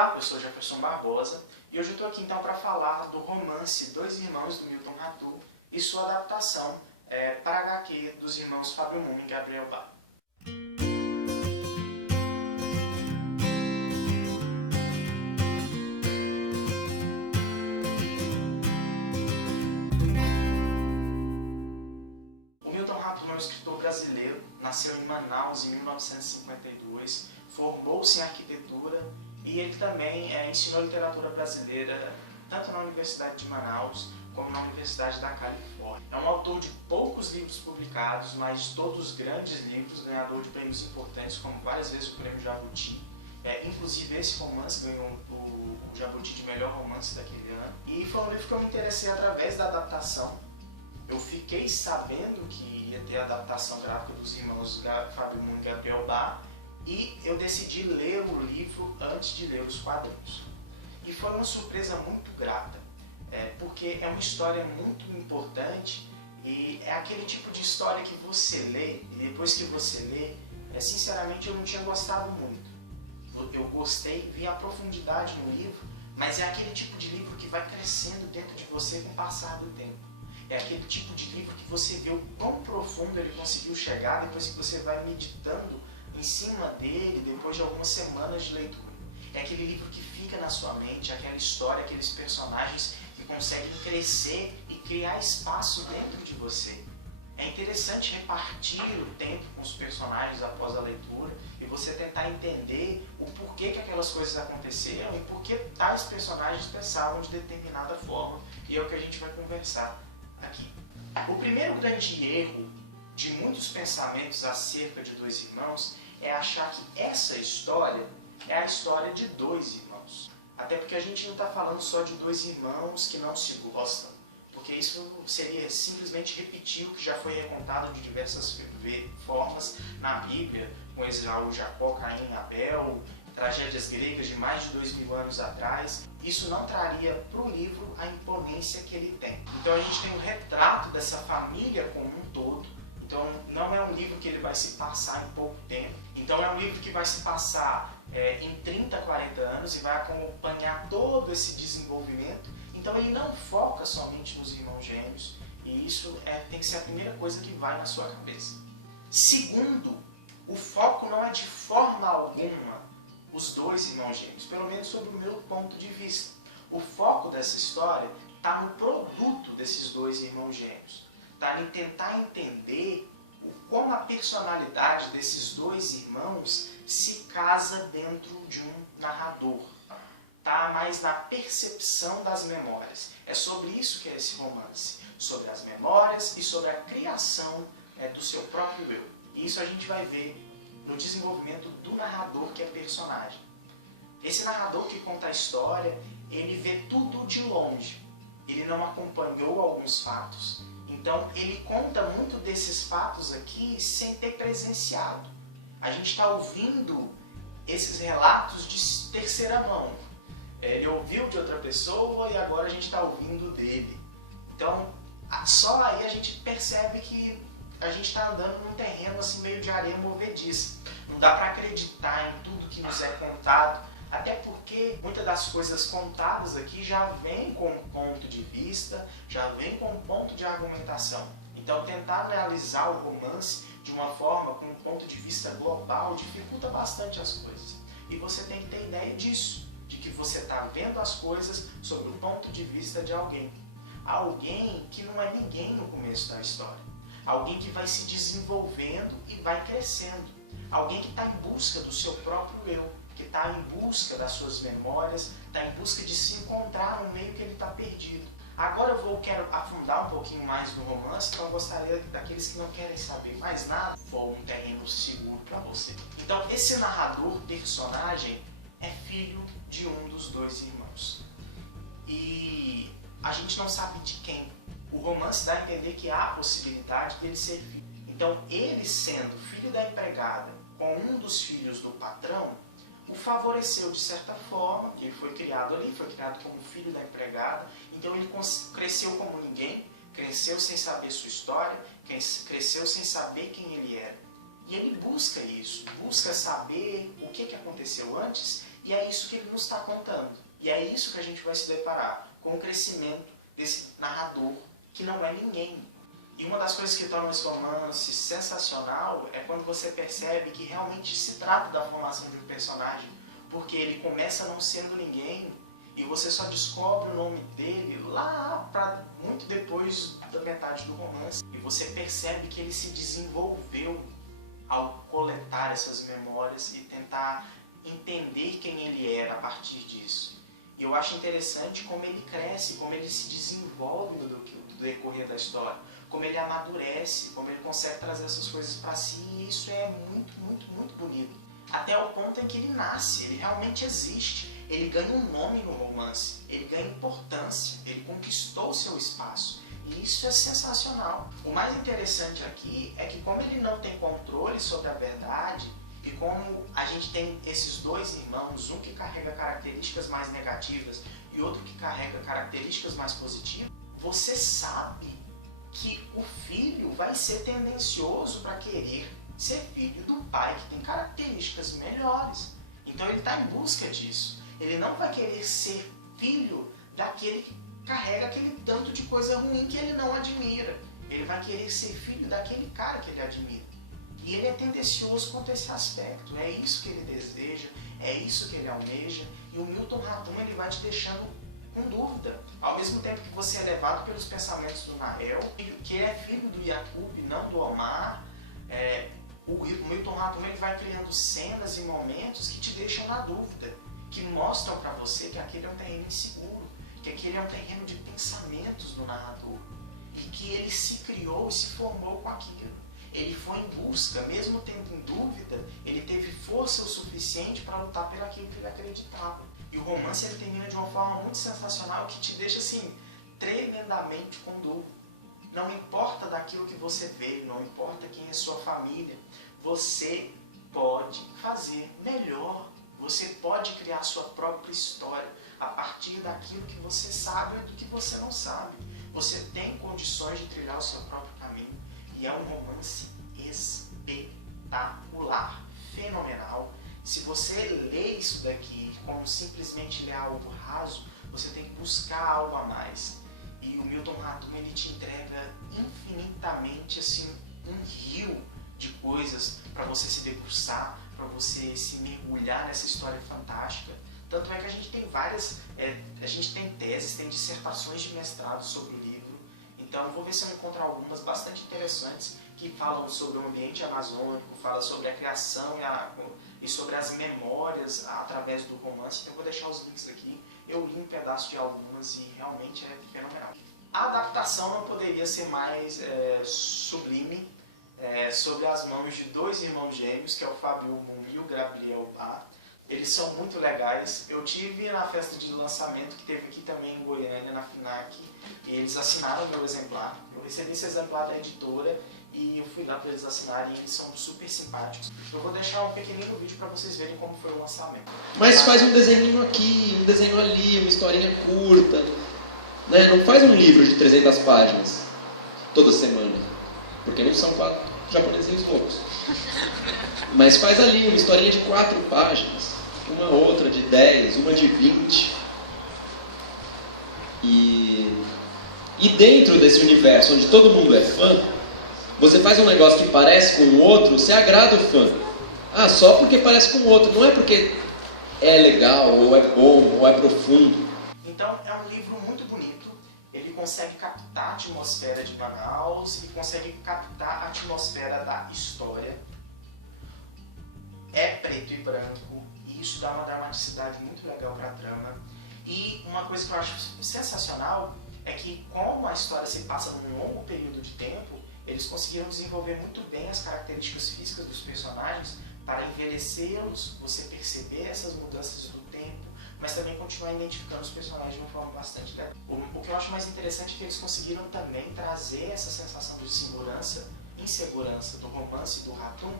Olá, eu sou Jefferson Barbosa e hoje eu estou aqui então para falar do romance Dois Irmãos do Milton Ratum e sua adaptação para HQ dos irmãos Fábio Moon e Gabriel Bá. O Milton Ratum é um escritor brasileiro, nasceu em Manaus em 1952, formou-se em arquitetura e ele também ensinou literatura brasileira tanto na Universidade de Manaus como na Universidade da Califórnia. É um autor de poucos livros publicados, mas de todos grandes livros, ganhador de prêmios importantes, como várias vezes o Prêmio Jabuti. Inclusive esse romance ganhou o Jabuti de melhor romance daquele ano. E foi um livro que eu me interessei através da adaptação. Eu fiquei sabendo que ia ter a adaptação gráfica dos irmãos Fábio Moon e Gabriel Bá, e eu decidi ler o livro antes de ler os quadrinhos. E foi uma surpresa muito grata, porque é uma história muito importante e é aquele tipo de história que você lê, e depois que você lê, sinceramente eu não tinha gostado muito. Eu gostei, vi a profundidade no livro, mas é aquele tipo de livro que vai crescendo dentro de você com o passar do tempo. É aquele tipo de livro que você vê o quão profundo ele conseguiu chegar depois que você vai meditando em cima dele, depois de algumas semanas de leitura. É aquele livro que fica na sua mente, aquela história, aqueles personagens que conseguem crescer e criar espaço dentro de você. É interessante repartir o tempo com os personagens após a leitura e você tentar entender o porquê que aquelas coisas aconteceram e por que tais personagens pensavam de determinada forma, e é o que a gente vai conversar aqui. O primeiro grande erro de muitos pensamentos acerca de dois irmãos é achar que essa história é a história de dois irmãos. Até porque a gente não está falando só de dois irmãos que não se gostam, porque isso seria simplesmente repetir o que já foi recontado de diversas formas na Bíblia, com Esaú, Jacó, Caim, Abel, tragédias gregas de mais de 2000 anos atrás. Isso não traria para o livro a imponência que ele tem. Então a gente tem um retrato dessa família como um todo. Então não é um livro que ele vai se passar em pouco tempo. Então é um livro que vai se passar em 30, 40 anos e vai acompanhar todo esse desenvolvimento. Então ele não foca somente nos irmãos gêmeos, e isso tem que ser a primeira coisa que vai na sua cabeça. Segundo, o foco não é de forma alguma os dois irmãos gêmeos, pelo menos sob o meu ponto de vista. O foco dessa história está no produto desses dois irmãos gêmeos. Está em tentar entender como a personalidade desses dois irmãos se casa dentro de um narrador. Está mais na percepção das memórias. É sobre isso que é esse romance. Sobre as memórias e sobre a criação do seu próprio eu. E isso a gente vai ver no desenvolvimento do narrador, que é personagem. Esse narrador que conta a história, ele vê tudo de longe. Ele não acompanhou alguns fatos. Então ele conta muito desses fatos aqui sem ter presenciado. A gente está ouvindo esses relatos de terceira mão. Ele ouviu de outra pessoa e agora a gente está ouvindo dele. Então só aí a gente percebe que a gente está andando num terreno assim meio de areia movediça. Não dá para acreditar em tudo que nos é contado, até porque muitas das coisas contadas aqui já vem com um ponto de vista, já vem com um ponto de argumentação. Então tentar analisar o romance de uma forma, com um ponto de vista global, dificulta bastante as coisas. E você tem que ter ideia disso, de que você está vendo as coisas sob o ponto de vista de alguém. Alguém que não é ninguém no começo da história. Alguém que vai se desenvolvendo e vai crescendo. Alguém que está em busca do seu próprio eu, que está em busca das suas memórias, está em busca de se encontrar no meio que ele está perdido. Agora quero afundar um pouquinho mais no romance, então eu gostaria daqueles que não querem saber mais nada, for um terreno seguro para você. Então esse narrador, personagem, é filho de um dos dois irmãos. E a gente não sabe de quem. O romance dá a entender que há a possibilidade dele ser filho. Então ele, sendo filho da empregada com um dos filhos do patrão, o favoreceu de certa forma, que ele foi criado ali, foi criado como filho da empregada, então ele cresceu como ninguém, cresceu sem saber sua história, cresceu sem saber quem ele era. E ele busca isso, busca saber o que aconteceu antes E é isso que ele nos está contando. E é isso que a gente vai se deparar, com o crescimento desse narrador, que não é ninguém. E uma das coisas que torna esse romance sensacional é quando você percebe que realmente se trata da formação de um personagem, porque ele começa não sendo ninguém e você só descobre o nome dele lá para muito depois da metade do romance. E você percebe que ele se desenvolveu ao coletar essas memórias e tentar entender quem ele era a partir disso. E eu acho interessante como ele cresce, como ele se desenvolve no decorrer da história, como ele amadurece, como ele consegue trazer essas coisas para si, e isso é muito, muito, muito bonito. Até o ponto em que ele nasce, ele realmente existe, ele ganha um nome no romance, ele ganha importância, ele conquistou o seu espaço. E isso é sensacional. O mais interessante aqui é que como ele não tem controle sobre a verdade, e como a gente tem esses dois irmãos, um que carrega características mais negativas e outro que carrega características mais positivas, você sabe que o filho vai ser tendencioso para querer ser filho do pai que tem características melhores. Então ele está em busca disso. Ele não vai querer ser filho daquele que carrega aquele tanto de coisa ruim que ele não admira. Ele vai querer ser filho daquele cara que ele admira. E ele é tendencioso quanto a esse aspecto. É isso que ele deseja, é isso que ele almeja. E o Milton Ratum ele vai te deixando com dúvida. Ao mesmo tempo que você é levado pelos pensamentos do Nael, que é filho do Yakub, não do Omar, o Milton Ratum ele vai criando cenas e momentos que te deixam na dúvida, que mostram para você que aquele é um terreno inseguro, que aquele é um terreno de pensamentos do narrador, e que ele se criou e se formou com aquilo. Ele foi em busca, mesmo tendo em dúvida, ele teve força o suficiente para lutar por aquilo que ele acreditava. E o romance ele termina de uma forma muito sensacional que te deixa assim, tremendamente com dúvida. Não importa daquilo que você vê, não importa quem é sua família, você pode fazer melhor. Você pode criar sua própria história a partir daquilo que você sabe ou do que você não sabe. Você tem condições de trilhar o seu próprio caminho. E é um romance espetacular, fenomenal. Se você lê isso daqui como simplesmente ler algo raso, você tem que buscar algo a mais. E o Milton Ratum ele te entrega infinitamente assim, um rio de coisas para você se debruçar, para você se mergulhar nessa história fantástica. Tanto é que a gente tem a gente tem teses, tem dissertações de mestrado sobre o livro. Então vou ver se eu encontro algumas bastante interessantes que falam sobre o ambiente amazônico, falam sobre a criação e sobre as memórias através do romance. Então eu vou deixar os links aqui. Eu li um pedaço de algumas e realmente é fenomenal. A adaptação não poderia ser mais sublime, sobre as mãos de dois irmãos gêmeos, que é o Fábio Moon e o Gabriel Bá. Eles são muito legais. Eu tive na festa de lançamento, que teve aqui também em Goiânia, na FINAC, e eles assinaram o meu exemplar. Eu recebi esse exemplar da editora e eu fui lá para eles assinarem e eles são super simpáticos. Eu vou deixar um pequenino vídeo para vocês verem como foi o lançamento. Mas faz um desenho aqui, um desenho ali, uma historinha curta, né? Não faz um livro de 300 páginas toda semana, porque não são 4 japoneses loucos. Mas faz ali uma historinha de 4 páginas, uma outra de 10, uma de 20. E dentro desse universo onde todo mundo é fã, você faz um negócio que parece com o outro, você agrada o fã. Ah, só porque parece com o outro, não é porque é legal, ou é bom, ou é profundo. Então é um livro muito bonito, ele consegue captar a atmosfera de Manaus e consegue captar a atmosfera da história. É preto e branco, e isso dá uma dramaticidade muito legal para a trama. E uma coisa que eu acho sensacional é que, como a história se passa num longo período de tempo, eles conseguiram desenvolver muito bem as características físicas dos personagens para envelhecê-los, você perceber essas mudanças do tempo, mas também continuar identificando os personagens de uma forma bastante legal. O que eu acho mais interessante é que eles conseguiram também trazer essa sensação de insegurança do romance do Ratum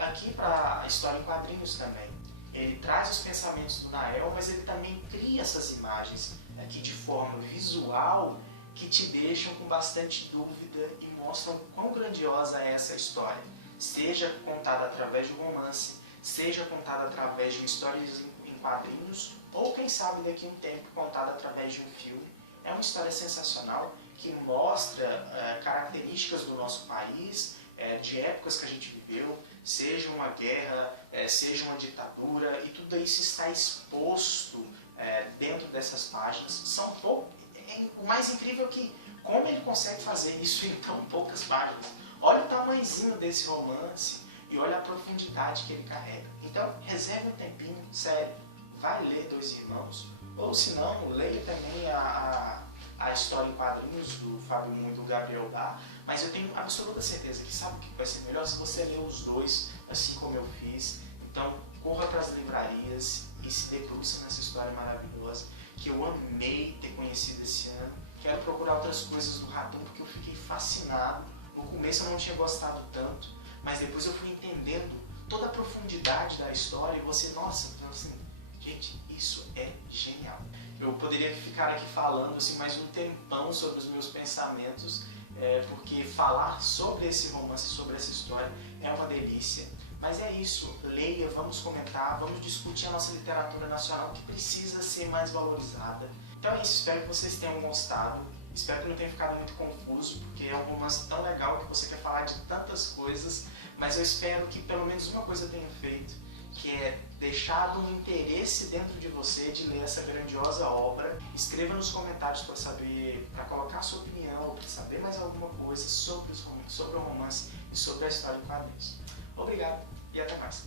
aqui para a história em quadrinhos também. Ele traz os pensamentos do Nael, mas ele também cria essas imagens aqui de forma visual que te deixam com bastante dúvida e mostram quão grandiosa é essa história. Seja contada através de um romance, seja contada através de uma história em em quadrinhos, ou quem sabe daqui a um tempo contada através de um filme. É uma história sensacional que mostra características do nosso país, de épocas que a gente viveu, seja uma guerra, seja uma ditadura, e tudo isso está exposto dentro dessas páginas. O mais incrível é que como ele consegue fazer isso em tão poucas páginas. Olha o tamanhozinho desse romance e olha a profundidade que ele carrega. Então, reserve um tempinho, sério, vai ler Dois Irmãos, ou se não, leia também a história em quadrinhos do Fábio Moon e do Gabriel Bá, mas eu tenho absoluta certeza que sabe o que vai ser melhor se você ler os dois, assim como eu fiz. Então, corra para as livrarias e se debruça nessa história maravilhosa, que eu amei ter conhecido esse ano. Quero procurar outras coisas do Raton, porque eu fiquei fascinado. No começo eu não tinha gostado tanto, mas depois eu fui entendendo toda a profundidade da história e você, nossa, assim, gente, isso é genial. Eu poderia ficar aqui falando assim, mais um tempão sobre os meus pensamentos, porque falar sobre esse romance, sobre essa história é uma delícia. Mas é isso, leia, vamos comentar, vamos discutir a nossa literatura nacional que precisa ser mais valorizada. Então é isso, espero que vocês tenham gostado, espero que não tenha ficado muito confuso, porque é um romance tão legal que você quer falar de tantas coisas, mas eu espero que pelo menos uma coisa tenha feito, que é deixado um interesse dentro de você de ler essa grandiosa obra. Escreva nos comentários para saber, para colocar a sua opinião, para saber mais alguma coisa sobre o romance e sobre a história em quadrinhos. Obrigado e até mais.